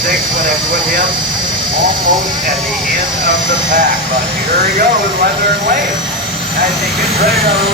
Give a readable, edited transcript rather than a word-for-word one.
six when it put him almost at the end of the pack. But here he goes, Leather and Wave, as he gets ready to